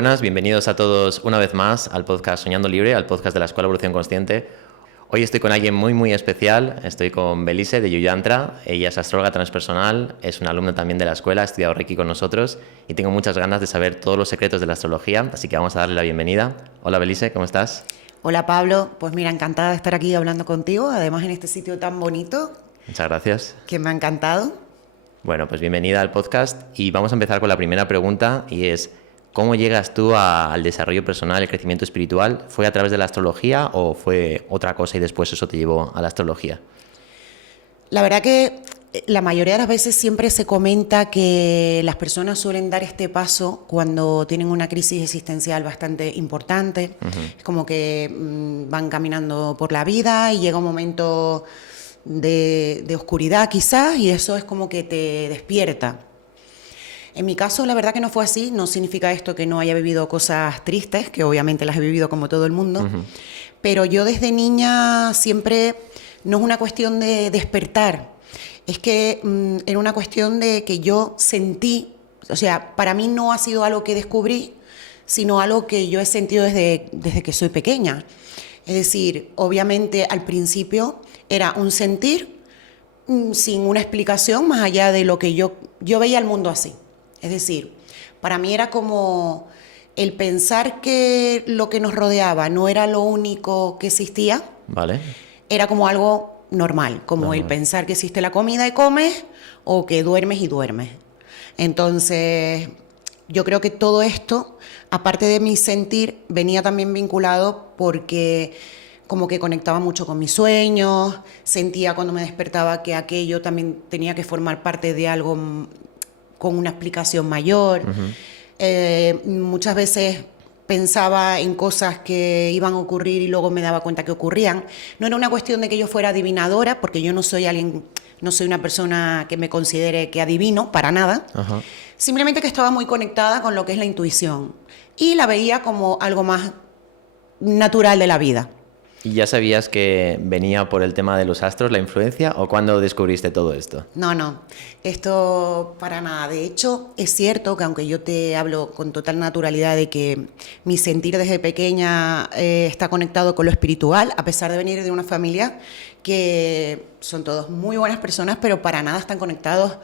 buenas, bienvenidos a todos una vez más al podcast Soñando Libre, al podcast de la Escuela Evolución Consciente. Hoy estoy con alguien muy especial, estoy con Belice de Yuyantra. Ella es astróloga transpersonal, es una alumna también de la escuela, ha estudiado Reiki con nosotros y tengo muchas ganas de saber todos los secretos de la astrología, así que vamos a darle la bienvenida. Hola Belice, ¿cómo estás? Hola Pablo, pues mira, encantada de estar aquí hablando contigo, además en este sitio tan bonito. Muchas gracias. Que me ha encantado. Bueno, pues bienvenida al podcast y vamos a empezar con la primera pregunta y es ¿cómo llegas tú al desarrollo personal, el crecimiento espiritual? ¿Fue a través de la astrología o fue otra cosa y después eso te llevó a la astrología? La verdad que la mayoría de las veces siempre se comenta que las personas suelen dar este paso cuando tienen una crisis existencial bastante importante. Es como que van caminando por la vida y llega un momento de oscuridad quizás y eso es como que te despierta. En mi caso, la verdad que no fue así. No significa esto que no haya vivido cosas tristes, que obviamente las he vivido como todo el mundo. Pero yo desde niña siempre, no es una cuestión de despertar, es que era una cuestión de que yo sentí, o sea, para mí no ha sido algo que descubrí, sino algo que yo he sentido desde que soy pequeña. Es decir, obviamente al principio era un sentir sin una explicación más allá de lo que yo veía el mundo así. Es decir, para mí era como el pensar que lo que nos rodeaba no era lo único que existía. Vale. Era como algo normal, como el pensar que existe la comida y comes o que duermes y duermes. Entonces, yo creo que todo esto, aparte de mi sentir, venía también vinculado porque como que conectaba mucho con mis sueños, sentía cuando me despertaba que aquello también tenía que formar parte de algo con una explicación mayor. Muchas veces pensaba en cosas que iban a ocurrir y luego me daba cuenta que ocurrían. No era una cuestión de que yo fuera adivinadora, porque yo no soy una persona que me considere que adivino, para nada. Simplemente que estaba muy conectada con lo que es la intuición y la veía como algo más natural de la vida. ¿Y ya sabías que venía por el tema de los astros, la influencia, o cuándo descubriste todo esto? No, esto para nada. De hecho, es cierto que aunque yo te hablo con total naturalidad de que mi sentir desde pequeña está conectado con lo espiritual, a pesar de venir de una familia que son todos muy buenas personas, pero para nada están conectados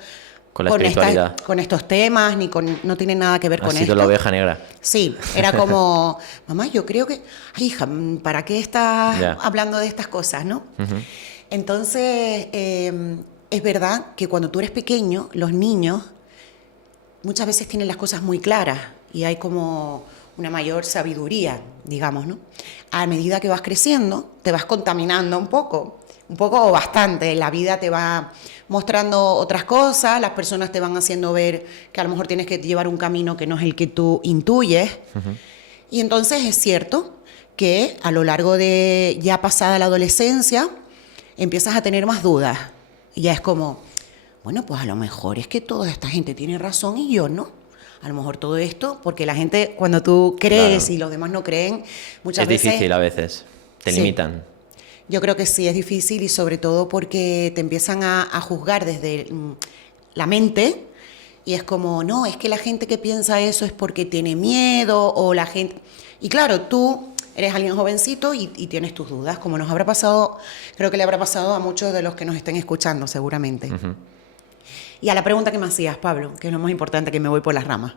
con la espiritualidad. Con estos temas, no tienen nada que ver con esto. Ha sido la oveja negra. Sí, era como, mamá, yo creo que, ay, hija, ¿para qué estás hablando de estas cosas, no? Entonces, es verdad que cuando tú eres pequeño, los niños muchas veces tienen las cosas muy claras y hay como una mayor sabiduría, digamos, ¿no? A medida que vas creciendo, te vas contaminando un poco o bastante. La vida te va mostrando otras cosas, las personas te van haciendo ver que a lo mejor tienes que llevar un camino que no es el que tú intuyes. Y entonces es cierto que a lo largo de ya pasada la adolescencia empiezas a tener más dudas. Y ya es como, bueno, pues a lo mejor es que toda esta gente tiene razón y yo no. A lo mejor todo esto, porque la gente cuando tú crees y los demás no creen, muchas veces... Es difícil a veces, te limitan. Yo creo que sí, es difícil y sobre todo porque te empiezan a juzgar desde la mente y es como, no, es que la gente que piensa eso es porque tiene miedo o la gente... Y claro, tú eres alguien jovencito y tienes tus dudas, como nos habrá pasado, creo que le habrá pasado a muchos de los que nos estén escuchando seguramente. Y a la pregunta que me hacías, Pablo, que es lo más importante, que me voy por las ramas.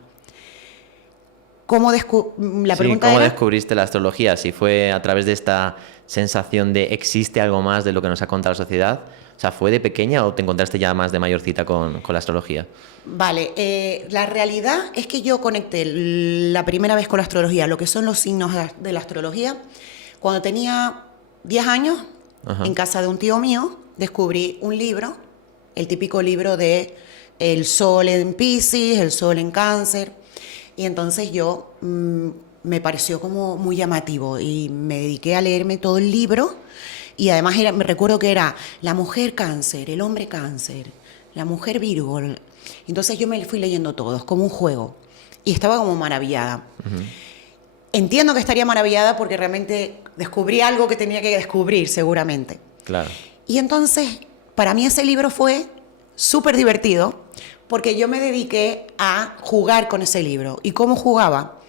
¿Cómo descubriste la astrología? Si fue a través de esta sensación de existe algo más de lo que nos ha contado la sociedad. O sea, ¿fue de pequeña o te encontraste ya más de mayorcita con la astrología? Vale, la realidad es que yo conecté la primera vez con la astrología, lo que son los signos de la astrología, cuando tenía 10 años, en casa de un tío mío, descubrí un libro, el típico libro de el Sol en Piscis, el Sol en Cáncer. Y entonces yo me pareció como muy llamativo y me dediqué a leerme todo el libro y además me recuerdo que era la mujer Cáncer, el hombre Cáncer, la mujer Virgo. Entonces yo me fui leyendo todos como un juego y estaba como maravillada. Entiendo que estaría maravillada porque realmente descubrí algo que tenía que descubrir seguramente. Claro. Y entonces para mí ese libro fue súper divertido porque yo me dediqué a jugar con ese libro. ¿Y cómo jugaba?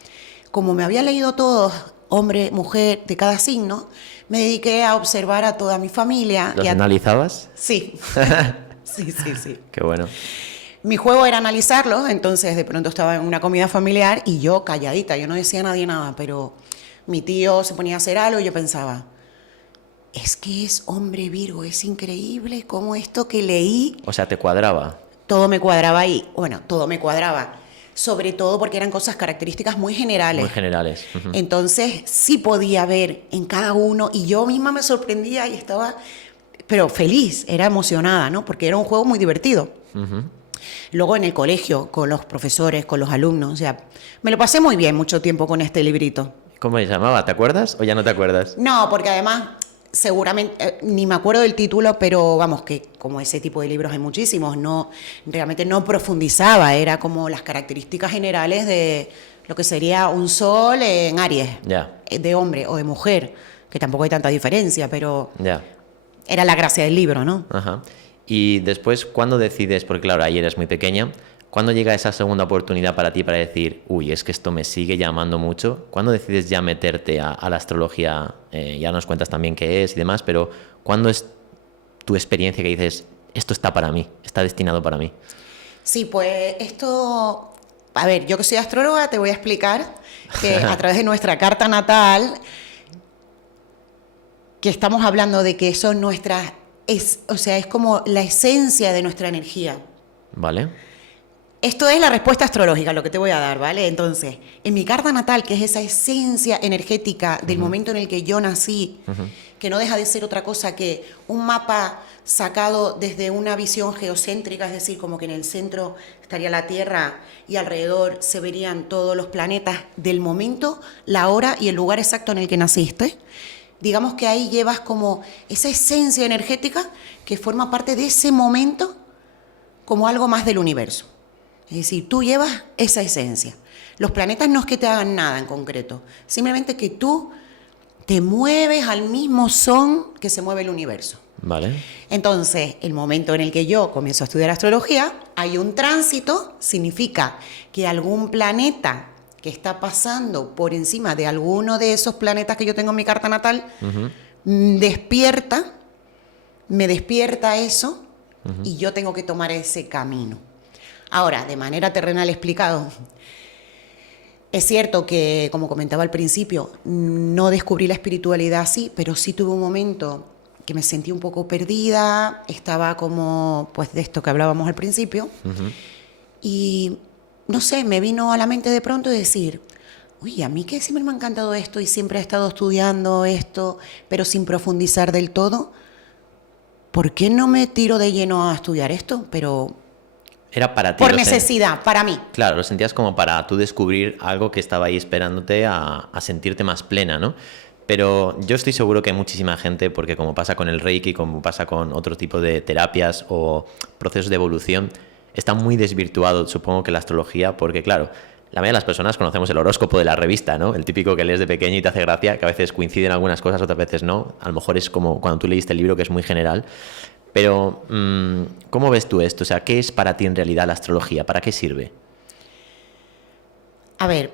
como me había leído todos, hombre, mujer, de cada signo, me dediqué a observar a toda mi familia. ¿Los analizabas? Sí, sí, sí, sí. Qué bueno. Mi juego era analizarlos, entonces de pronto estaba en una comida familiar y yo calladita, yo no decía a nadie nada, pero mi tío se ponía a hacer algo y yo pensaba, es que es hombre Virgo, es increíble cómo esto que leí, O sea, ¿te cuadraba? todo me cuadraba ahí. Bueno, todo me cuadraba, sobre todo porque eran cosas características muy generales. Muy generales. Ujú. Entonces sí podía ver en cada uno y yo misma me sorprendía y estaba, pero feliz, era emocionada, ¿no? Porque era un juego muy divertido. Ujú. Luego en el colegio, con los profesores, con los alumnos, o sea, me lo pasé muy bien mucho tiempo con este librito. ¿Cómo se llamaba? ¿Te acuerdas o ya no te acuerdas? No, porque además, seguramente, ni me acuerdo del título, pero vamos, que como ese tipo de libros hay muchísimos, no, realmente no profundizaba, era como las características generales de lo que sería un sol en Aries, Ya, de hombre o de mujer, que tampoco hay tanta diferencia, pero ya. era la gracia del libro, ¿no? Ajá. Y después, ¿cuándo decides? Porque claro, ahí eres muy pequeña. ¿Cuándo llega esa segunda oportunidad para ti para decir, uy, es que esto me sigue llamando mucho? ¿Cuándo decides ya meterte a la astrología? Ya nos cuentas también qué es y demás, pero ¿cuándo es tu experiencia que dices, esto está para mí, está destinado para mí? Sí, pues esto, a ver, yo que soy astróloga te voy a explicar que a través de nuestra carta natal, que estamos hablando de que son nuestras, o sea, es como la esencia de nuestra energía. ¿Vale? Esto es la respuesta astrológica, lo que te voy a dar, ¿vale? Entonces, en mi carta natal, que es esa esencia energética del momento en el que yo nací, que no deja de ser otra cosa que un mapa sacado desde una visión geocéntrica, es decir, como que en el centro estaría la Tierra y alrededor se verían todos los planetas del momento, la hora y el lugar exacto en el que naciste. Digamos que ahí llevas como esa esencia energética que forma parte de ese momento como algo más del universo. Es decir, tú llevas esa esencia. Los planetas no es que te hagan nada en concreto, simplemente que tú te mueves al mismo son que se mueve el universo. ¿Vale? Entonces, el momento en el que yo comienzo a estudiar astrología, hay un tránsito, significa que algún planeta que está pasando por encima de alguno de esos planetas que yo tengo en mi carta natal, despierta, me despierta eso y yo tengo que tomar ese camino. Ahora, de manera terrenal explicado, es cierto que, como comentaba al principio, no descubrí la espiritualidad así, pero sí tuve un momento que me sentí un poco perdida, estaba como, pues, de esto que hablábamos al principio, y, no sé, me vino a la mente de pronto decir, uy, a mí que siempre me ha encantado esto y siempre he estado estudiando esto, pero sin profundizar del todo, ¿por qué no me tiro de lleno a estudiar esto? Pero Era para ti. por necesidad, para mí. Claro, lo sentías como para tú descubrir algo que estaba ahí esperándote a sentirte más plena, ¿no? Pero yo estoy seguro que hay muchísima gente, porque como pasa con el Reiki, como pasa con otro tipo de terapias o procesos de evolución, está muy desvirtuado, supongo que la astrología, porque claro, la mayoría de las personas conocemos el horóscopo de la revista, ¿no? El típico que lees de pequeño y te hace gracia, que a veces coinciden algunas cosas, otras veces no. A lo mejor es como cuando tú leíste el libro, que es muy general. Pero, ¿cómo ves tú esto? O sea, ¿qué es para ti en realidad la astrología? ¿Para qué sirve? A ver,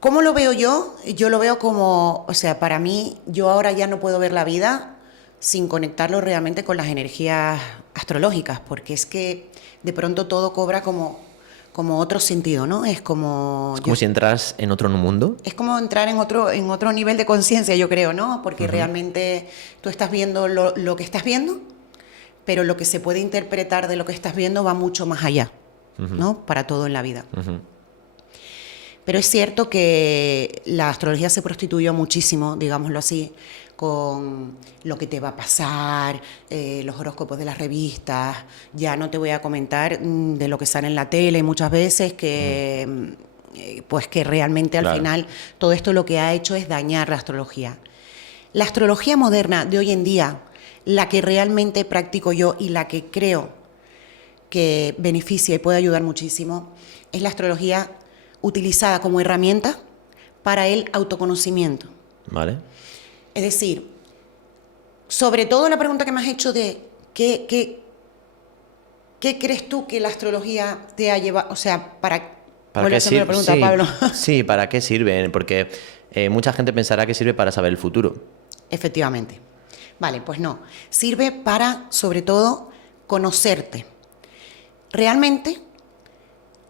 ¿cómo lo veo yo? Yo lo veo como, o sea, para mí, yo ahora ya no puedo ver la vida sin conectarlo realmente con las energías astrológicas, porque es que de pronto todo cobra como otro sentido, ¿no? Es como si entras en otro mundo. Es como entrar en otro nivel de conciencia, yo creo, ¿no? Porque realmente tú estás viendo lo que estás viendo, pero lo que se puede interpretar de lo que estás viendo va mucho más allá, ¿no? Para todo en la vida. Pero es cierto que la astrología se prostituyó muchísimo, digámoslo así, con lo que te va a pasar, los horóscopos de las revistas. Ya no te voy a comentar de lo que sale en la tele muchas veces, que pues que realmente al final todo esto lo que ha hecho es dañar la astrología. La astrología moderna de hoy en día, la que realmente practico yo y la que creo que beneficia y puede ayudar muchísimo, es la astrología utilizada como herramienta para el autoconocimiento. Vale. Es decir, sobre todo la pregunta que me has hecho de ¿qué crees tú que la astrología te ha llevado, o sea, ¿Para Vuelve a qué hacerme la sirve? pregunta, Sí, Pablo. sí, ¿para qué sirve? Porque mucha gente pensará que sirve para saber el futuro. Efectivamente. Vale, pues no. Sirve para, sobre todo, conocerte. Realmente,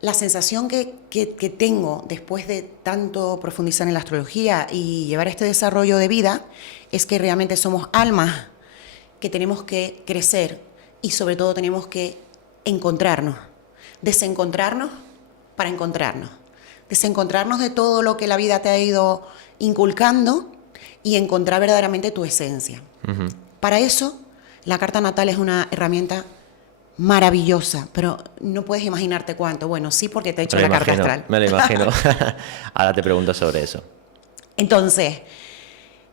la sensación que tengo después de tanto profundizar en la astrología y llevar este desarrollo de vida es que realmente somos almas que tenemos que crecer y sobre todo tenemos que encontrarnos, desencontrarnos para encontrarnos, desencontrarnos de todo lo que la vida te ha ido inculcando y encontrar verdaderamente tu esencia. Para eso, la carta natal es una herramienta maravillosa, pero no puedes imaginarte cuánto. Bueno, sí, porque te he hecho la carta astral. Me lo imagino. Ahora te pregunto sobre eso. Entonces,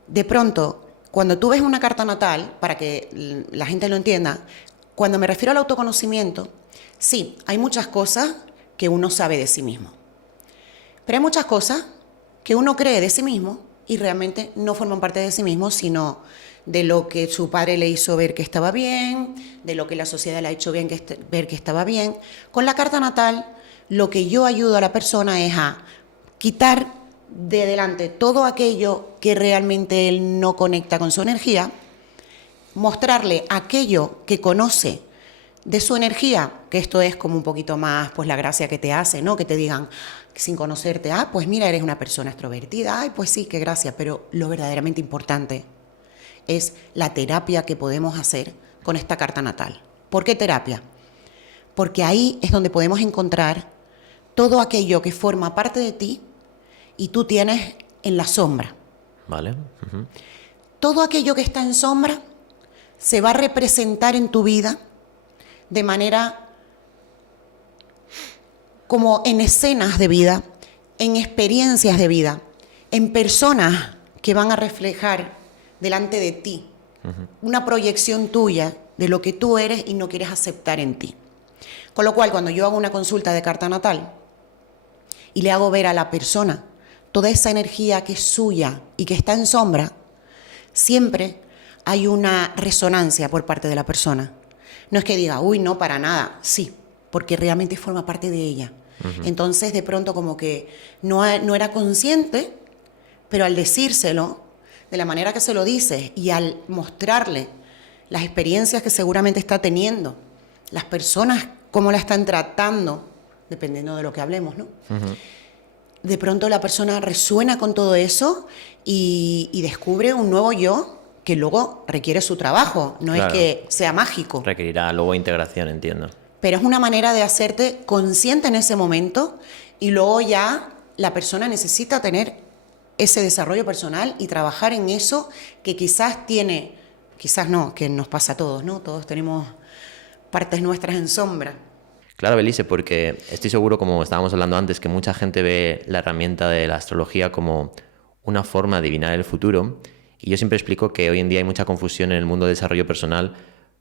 de pronto, cuando tú ves una carta natal, para que la gente lo entienda, cuando me refiero al autoconocimiento, sí, hay muchas cosas que uno sabe de sí mismo. Pero hay muchas cosas que uno cree de sí mismo y realmente no forman parte de sí mismo, sino de lo que su padre le hizo ver que estaba bien, de lo que la sociedad le ha hecho ver que estaba bien. Con la carta natal, lo que yo ayudo a la persona es a quitar de delante todo aquello que realmente él no conecta con su energía, mostrarle aquello que conoce de su energía, que esto es como un poquito más pues la gracia que te hace, ¿no? Que te digan sin conocerte, pues mira, eres una persona extrovertida, pues sí, qué gracia, pero lo verdaderamente importante es la terapia que podemos hacer con esta carta natal. ¿Por qué terapia? Porque ahí es donde podemos encontrar todo aquello que forma parte de ti y tú tienes en la sombra. Vale. Todo aquello que está en sombra se va a representar en tu vida de manera como en escenas de vida, en experiencias de vida, en personas que van a reflejar delante de ti una proyección tuya de lo que tú eres y no quieres aceptar en ti. Con lo cual, cuando yo hago una consulta de carta natal y le hago ver a la persona toda esa energía que es suya y que está en sombra, siempre hay una resonancia por parte de la persona. No es que diga, uy, no, para nada. Sí, porque realmente forma parte de ella. Entonces, de pronto, como que no era consciente, pero al decírselo, de la manera que se lo dices y al mostrarle las experiencias que seguramente está teniendo, las personas cómo la están tratando, dependiendo de lo que hablemos, ¿no? De pronto la persona resuena con todo eso y descubre un nuevo yo que luego requiere su trabajo, no Claro. es que sea mágico. Requerirá luego integración, entiendo. Pero es una manera de hacerte consciente en ese momento y luego ya la persona necesita tener ese desarrollo personal y trabajar en eso que quizás tiene, quizás no, que nos pasa a todos, ¿no? Todos tenemos partes nuestras en sombra. Claro, Belice, porque estoy seguro, como estábamos hablando antes, que mucha gente ve la herramienta de la astrología como una forma de adivinar el futuro. Y yo siempre explico que hoy en día hay mucha confusión en el mundo del desarrollo personal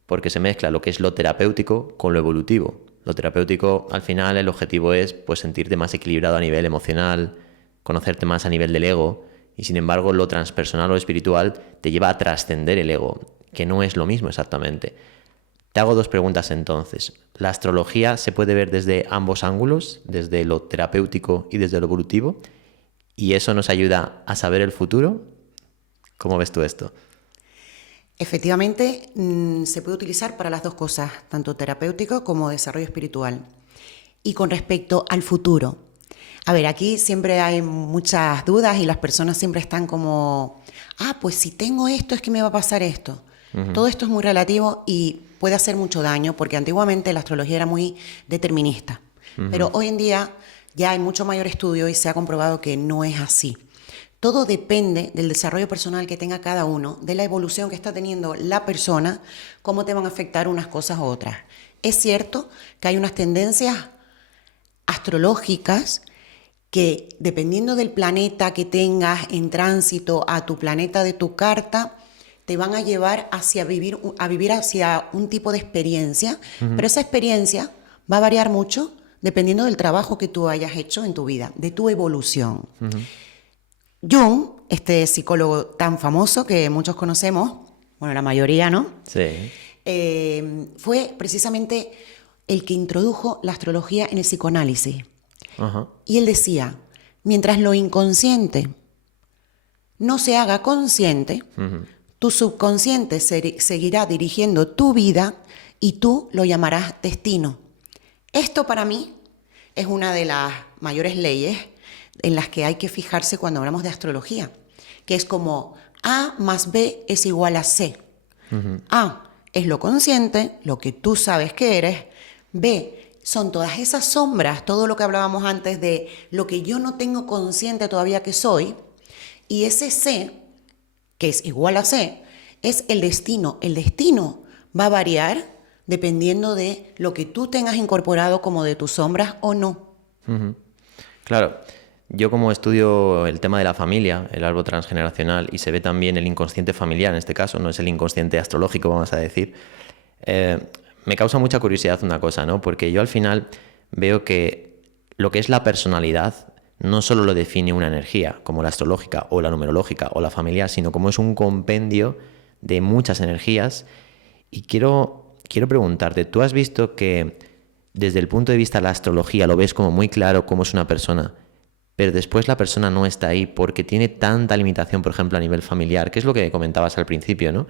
porque se mezcla lo que es lo terapéutico con lo evolutivo. Lo terapéutico, al final, el objetivo es pues, sentirte más equilibrado a nivel emocional, conocerte más a nivel del ego, y sin embargo lo transpersonal o espiritual te lleva a trascender el ego, que no es lo mismo exactamente. Te hago dos preguntas entonces. ¿La astrología se puede ver desde ambos ángulos, desde lo terapéutico y desde lo evolutivo? ¿Y eso nos ayuda a saber el futuro? ¿Cómo ves tú esto? Efectivamente, se puede utilizar para las dos cosas, tanto terapéutico como desarrollo espiritual. Y con respecto al futuro, a ver, aquí siempre hay muchas dudas y las personas siempre están como, pues si tengo esto es que me va a pasar esto. Todo esto es muy relativo y puede hacer mucho daño porque antiguamente la astrología era muy determinista. Pero hoy en día ya hay mucho mayor estudio y se ha comprobado que no es así. Todo depende del desarrollo personal que tenga cada uno, de la evolución que está teniendo la persona, cómo te van a afectar unas cosas u otras. Es cierto que hay unas tendencias astrológicas que dependiendo del planeta que tengas en tránsito a tu planeta de tu carta, te van a llevar a vivir hacia un tipo de experiencia, pero esa experiencia va a variar mucho dependiendo del trabajo que tú hayas hecho en tu vida, de tu evolución. Jung, este psicólogo tan famoso que muchos conocemos, bueno, la mayoría, ¿no? Sí. Fue precisamente el que introdujo la astrología en el psicoanálisis. Ajá. Y él decía, mientras lo inconsciente no se haga consciente, tu subconsciente seguirá dirigiendo tu vida y tú lo llamarás destino. Esto para mí es una de las mayores leyes en las que hay que fijarse cuando hablamos de astrología, que es como A más B es igual a C. A es lo consciente, lo que tú sabes que eres. B son todas esas sombras, todo lo que hablábamos antes de lo que yo no tengo consciente todavía que soy. Y ese C, que es igual a C, es el destino. El destino va a variar dependiendo de lo que tú tengas incorporado como de tus sombras o no. Claro, yo como estudio el tema de la familia, el árbol transgeneracional, y se ve también el inconsciente familiar en este caso, no es el inconsciente astrológico, vamos a decir, me causa mucha curiosidad una cosa, ¿no? Porque yo al final veo que lo que es la personalidad no solo lo define una energía, como la astrológica o la numerológica o la familiar, sino como es un compendio de muchas energías. Y quiero preguntarte, ¿tú has visto que desde el punto de vista de la astrología lo ves como muy claro cómo es una persona, pero después la persona no está ahí porque tiene tanta limitación, por ejemplo, a nivel familiar, que es lo que comentabas al principio, ¿no?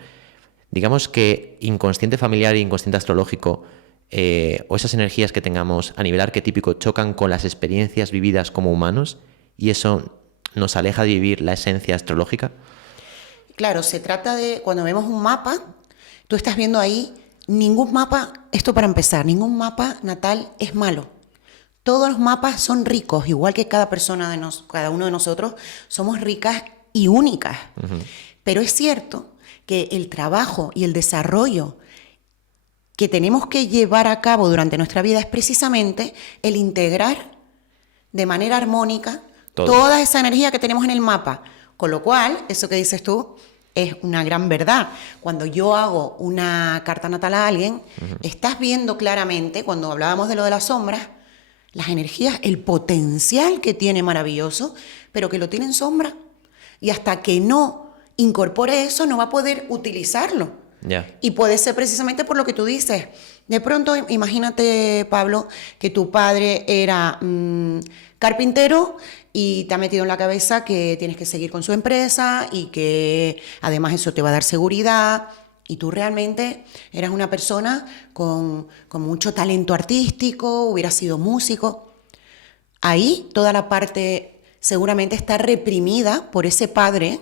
Digamos que inconsciente familiar e inconsciente astrológico, o esas energías que tengamos a nivel arquetípico chocan con las experiencias vividas como humanos y eso nos aleja de vivir la esencia astrológica. Claro, se trata de, cuando vemos un mapa, tú estás viendo ahí, ningún mapa, esto para empezar, ningún mapa natal es malo. Todos los mapas son ricos, igual que cada persona cada uno de nosotros somos ricas y únicas. Pero es cierto que el trabajo y el desarrollo que tenemos que llevar a cabo durante nuestra vida es precisamente el integrar de manera armónica toda esa energía que tenemos en el mapa. Con lo cual, eso que dices tú es una gran verdad. Cuando yo hago una carta natal a alguien, estás viendo claramente, cuando hablábamos de lo de las sombras, las energías, el potencial que tiene maravilloso, pero que lo tiene en sombra. Y hasta que no incorpore eso, no va a poder utilizarlo. Yeah. Y puede ser precisamente por lo que tú dices. De pronto, imagínate, Pablo, que tu padre era carpintero y te ha metido en la cabeza que tienes que seguir con su empresa y que además eso te va a dar seguridad. Y tú realmente eras una persona con mucho talento artístico, hubieras sido músico. Ahí toda la parte seguramente está reprimida por ese padre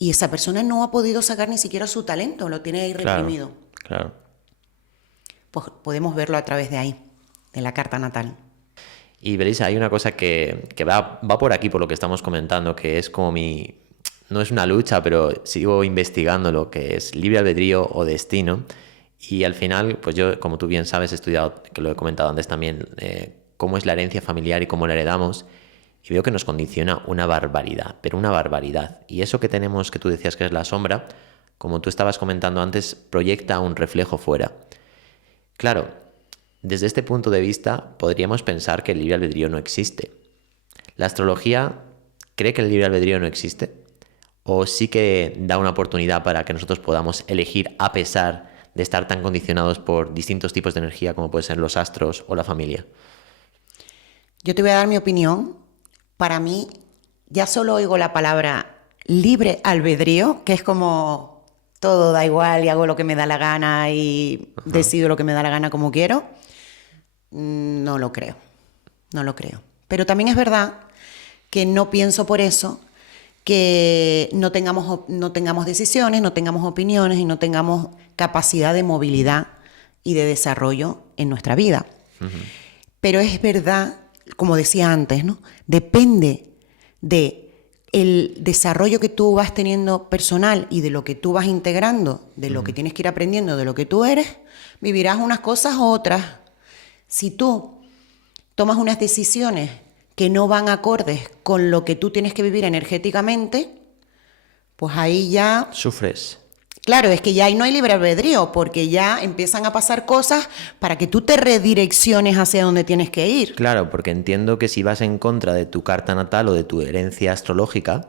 y esa persona no ha podido sacar ni siquiera su talento, lo tiene ahí reprimido. Claro. Pues podemos verlo a través de ahí, de la carta natal. Y Belisa, hay una cosa que va por aquí, por lo que estamos comentando, que es como no es una lucha, pero sigo investigando lo que es libre albedrío o destino. Y al final, pues yo, como tú bien sabes, he estudiado, que lo he comentado antes también, cómo es la herencia familiar y cómo la heredamos. Y veo que nos condiciona una barbaridad, pero una barbaridad. Y eso que tenemos, que tú decías que es la sombra, como tú estabas comentando antes, proyecta un reflejo fuera. Claro, desde este punto de vista podríamos pensar que el libre albedrío no existe. ¿La astrología cree que el libre albedrío no existe? ¿O sí que da una oportunidad para que nosotros podamos elegir a pesar de estar tan condicionados por distintos tipos de energía como pueden ser los astros o la familia? Yo te voy a dar mi opinión. Para mí, ya solo oigo la palabra libre albedrío, que es como todo da igual y hago lo que me da la gana y decido lo que me da la gana como quiero. No lo creo. Pero también es verdad que no pienso por eso que no tengamos decisiones, no tengamos opiniones y no tengamos capacidad de movilidad y de desarrollo en nuestra vida. Pero es verdad, como decía antes, ¿no? Depende de el desarrollo que tú vas teniendo personal y de lo que tú vas integrando, de lo que tienes que ir aprendiendo, de lo que tú eres, vivirás unas cosas u otras. Si tú tomas unas decisiones que no van acordes con lo que tú tienes que vivir energéticamente, pues ahí ya... Sufres. Claro, es que ya ahí no hay libre albedrío, porque ya empiezan a pasar cosas para que tú te redirecciones hacia donde tienes que ir. Claro, porque entiendo que si vas en contra de tu carta natal o de tu herencia astrológica,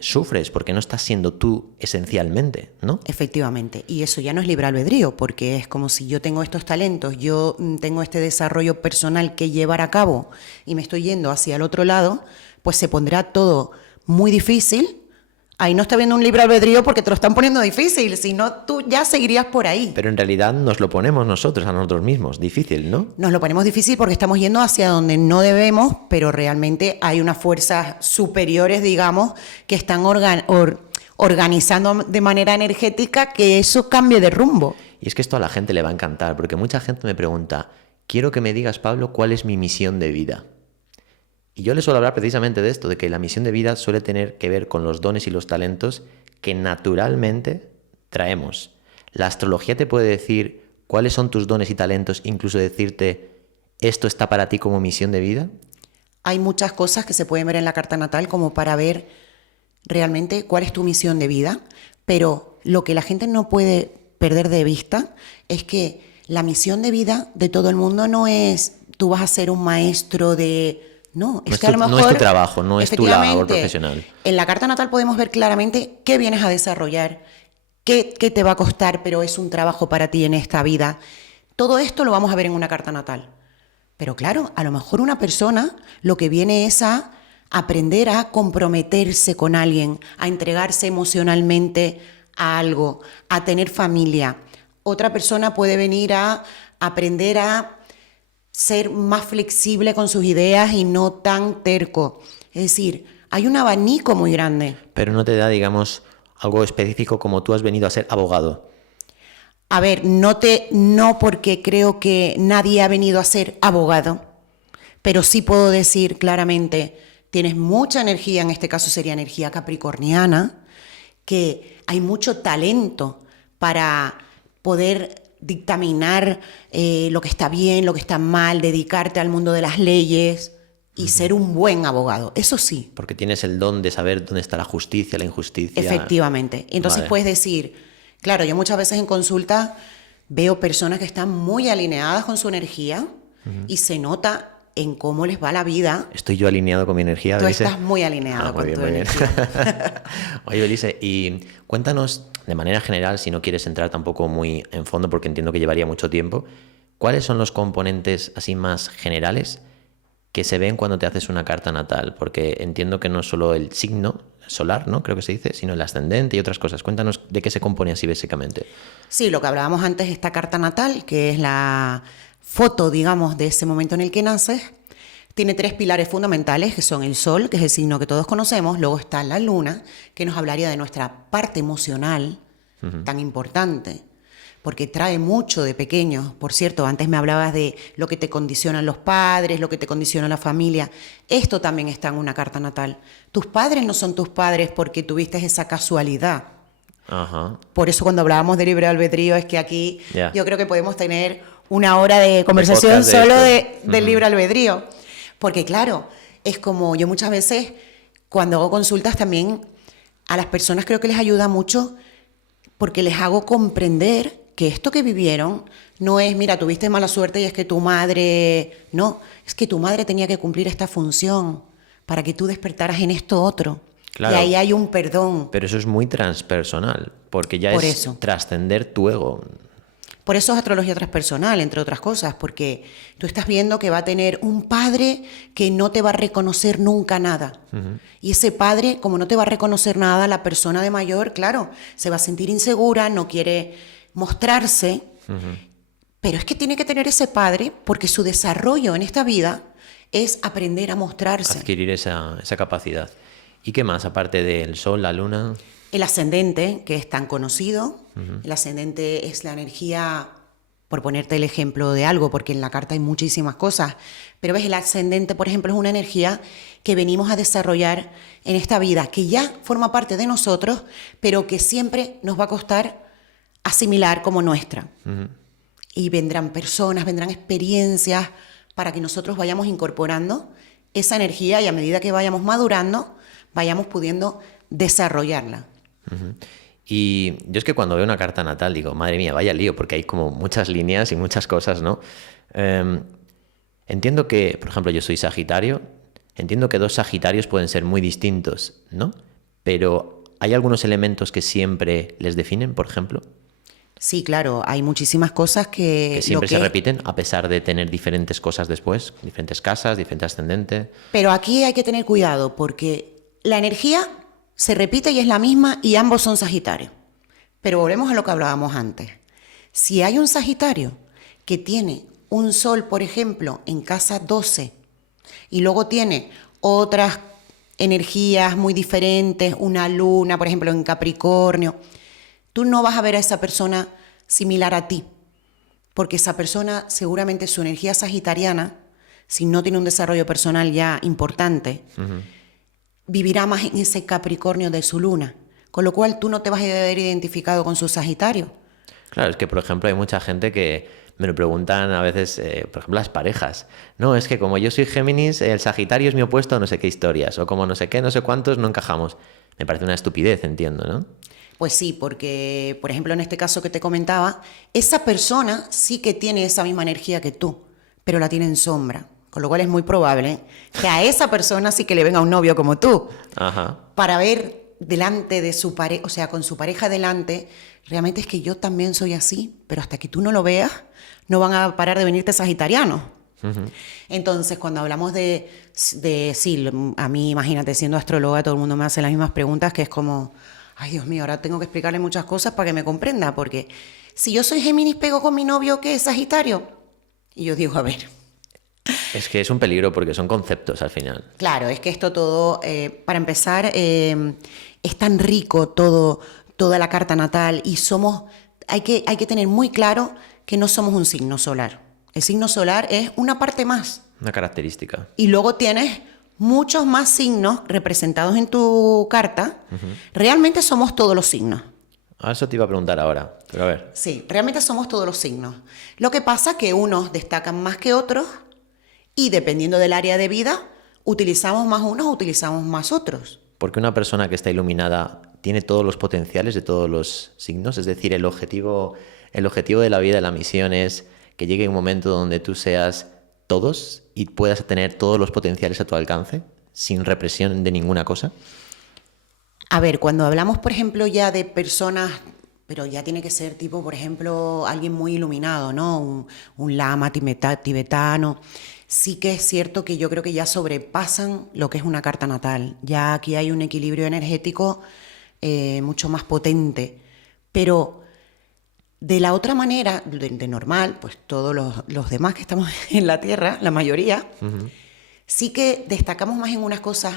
sufres porque no estás siendo tú esencialmente, ¿no? Efectivamente, y eso ya no es libre albedrío, porque es como si yo tengo estos talentos, yo tengo este desarrollo personal que llevar a cabo y me estoy yendo hacia el otro lado, pues se pondrá todo muy difícil. Ahí no está viendo un libre albedrío porque te lo están poniendo difícil, si no tú ya seguirías por ahí. Pero en realidad nos lo ponemos nosotros, a nosotros mismos, difícil, ¿no? Nos lo ponemos difícil porque estamos yendo hacia donde no debemos, pero realmente hay unas fuerzas superiores, digamos, que están organizando de manera energética que eso cambie de rumbo. Y es que esto a la gente le va a encantar, porque mucha gente me pregunta, quiero que me digas, Pablo, cuál es mi misión de vida. Y yo les suelo hablar precisamente de esto, de que la misión de vida suele tener que ver con los dones y los talentos que naturalmente traemos. La astrología te puede decir cuáles son tus dones y talentos, incluso decirte, esto está para ti como misión de vida. Hay muchas cosas que se pueden ver en la carta natal como para ver realmente cuál es tu misión de vida, pero lo que la gente no puede perder de vista es que la misión de vida de todo el mundo no es tú vas a ser un maestro de... No, es que a lo mejor... No es tu trabajo, no es tu labor profesional. En la carta natal podemos ver claramente qué vienes a desarrollar, qué te va a costar, pero es un trabajo para ti en esta vida. Todo esto lo vamos a ver en una carta natal. Pero claro, a lo mejor una persona lo que viene es a aprender a comprometerse con alguien, a entregarse emocionalmente a algo, a tener familia. Otra persona puede venir a aprender a ser más flexible con sus ideas y no tan terco. Es decir, hay un abanico muy grande. Pero no te da, digamos, algo específico como tú has venido a ser abogado. A ver, no porque creo que nadie ha venido a ser abogado, pero sí puedo decir claramente, tienes mucha energía, en este caso sería energía capricorniana, que hay mucho talento para poder dictaminar lo que está bien, lo que está mal, dedicarte al mundo de las leyes y ser un buen abogado, eso sí. Porque tienes el don de saber dónde está la justicia, la injusticia. Efectivamente. Entonces puedes decir, claro, yo muchas veces en consulta veo personas que están muy alineadas con su energía y se nota en cómo les va la vida. ¿Estoy yo alineado con mi energía, Tú Belice? estás muy alineado con tu energía. Oye, Belice, y cuéntanos de manera general, si no quieres entrar tampoco muy en fondo, porque entiendo que llevaría mucho tiempo, ¿cuáles son los componentes así más generales que se ven cuando te haces una carta natal? Porque entiendo que no es solo el signo solar, ¿no? Creo que se dice, sino el ascendente y otras cosas. Cuéntanos de qué se compone así básicamente. Sí, lo que hablábamos antes, esta carta natal, que es la foto, digamos, de ese momento en el que naces, tiene 3 pilares fundamentales, que son el Sol, que es el signo que todos conocemos, luego está la Luna, que nos hablaría de nuestra parte emocional, tan importante, porque trae mucho de pequeños. Por cierto, antes me hablabas de lo que te condicionan los padres, lo que te condiciona la familia. Esto también está en una carta natal. Tus padres no son tus padres porque tuviste esa casualidad. Ajá. Por eso cuando hablábamos de libre albedrío es que aquí yo creo que podemos tener una hora de conversación solo del libre albedrío. Porque claro, es como yo muchas veces cuando hago consultas también a las personas creo que les ayuda mucho porque les hago comprender que esto que vivieron no es, mira, tuviste mala suerte y es que tu madre... No, es que tu madre tenía que cumplir esta función para que tú despertaras en esto otro. Claro, y ahí hay un perdón. Pero eso es muy transpersonal, porque ya es trascender tu ego. Por eso es astrología transpersonal, entre otras cosas, porque tú estás viendo que va a tener un padre que no te va a reconocer nunca nada. Y ese padre, como no te va a reconocer nada, la persona de mayor, claro, se va a sentir insegura, no quiere mostrarse, pero es que tiene que tener ese padre porque su desarrollo en esta vida es aprender a mostrarse. Adquirir esa capacidad. ¿Y qué más, aparte del Sol, la Luna? El ascendente, que es tan conocido. El ascendente es la energía, por ponerte el ejemplo de algo, porque en la carta hay muchísimas cosas, pero ves, el ascendente, por ejemplo, es una energía que venimos a desarrollar en esta vida, que ya forma parte de nosotros, pero que siempre nos va a costar asimilar como nuestra. Y vendrán personas, vendrán experiencias para que nosotros vayamos incorporando esa energía y a medida que vayamos madurando, vayamos pudiendo desarrollarla. Y yo es que cuando veo una carta natal digo, madre mía, vaya lío, porque hay como muchas líneas y muchas cosas, ¿no? Entiendo que, por ejemplo, yo soy Sagitario, entiendo que 2 Sagitarios pueden ser muy distintos, ¿no? pero ¿hay algunos elementos que siempre les definen, por ejemplo? Sí, claro, hay muchísimas cosas Que siempre se repiten, a pesar de tener diferentes cosas después, diferentes casas, diferente ascendente. Pero aquí hay que tener cuidado porque la energía se repite y es la misma y ambos son Sagitario. Pero volvemos a lo que hablábamos antes. Si hay un Sagitario que tiene un Sol, por ejemplo, en casa 12 y luego tiene otras energías muy diferentes, una luna, por ejemplo, en Capricornio, tú no vas a ver a esa persona similar a ti, porque esa persona seguramente su energía sagitariana, si no tiene un desarrollo personal ya importante, vivirá más en ese Capricornio de su luna, con lo cual tú no te vas a ver identificado con su Sagitario. Claro, es que, por ejemplo, hay mucha gente que me lo preguntan a veces, por ejemplo, las parejas. No, es que como yo soy Géminis, el Sagitario es mi opuesto a no sé qué historias, o como no sé qué, no sé cuántos, no encajamos. Me parece una estupidez, entiendo, ¿no? Pues sí, porque, por ejemplo, en este caso que te comentaba, esa persona sí que tiene esa misma energía que tú, pero la tiene en sombra. Con lo cual es muy probable que a esa persona sí que le venga un novio como tú. Ajá. Para ver delante de su pareja, o sea, con su pareja delante, realmente es que yo también soy así, pero hasta que tú no lo veas, no van a parar de venirte sagitarianos. Entonces, cuando hablamos sí, a mí, imagínate, siendo astróloga, todo el mundo me hace las mismas preguntas, que es como, ay, Dios mío, ahora tengo que explicarle muchas cosas para que me comprenda, porque si yo soy Géminis, pego con mi novio, ¿qué es Sagitario? Y yo digo, a ver. Es que es un peligro porque son conceptos al final. Claro, es que esto todo, para empezar, es tan rico todo, toda la carta natal y hay que tener muy claro que no somos un signo solar. El signo solar es una parte más. Una característica. Y luego tienes muchos más signos representados en tu carta. Realmente somos todos los signos. A eso te iba a preguntar ahora, pero a ver. Sí, realmente somos todos los signos. Lo que pasa es que unos destacan más que otros y dependiendo del área de vida, utilizamos más unos o utilizamos más otros. Porque una persona que está iluminada tiene todos los potenciales de todos los signos, es decir, el objetivo de la vida, de la misión es que llegue un momento donde tú seas todos y puedas tener todos los potenciales a tu alcance, sin represión de ninguna cosa. A ver, cuando hablamos, por ejemplo, ya de personas, pero ya tiene que ser tipo, por ejemplo, alguien muy iluminado, ¿no? Un lama tibetano. Sí que es cierto que yo creo que ya sobrepasan lo que es una carta natal. Ya aquí hay un equilibrio energético mucho más potente. Pero de la otra manera, de normal, pues todos los demás que estamos en la Tierra, la mayoría, sí que destacamos más en unas cosas,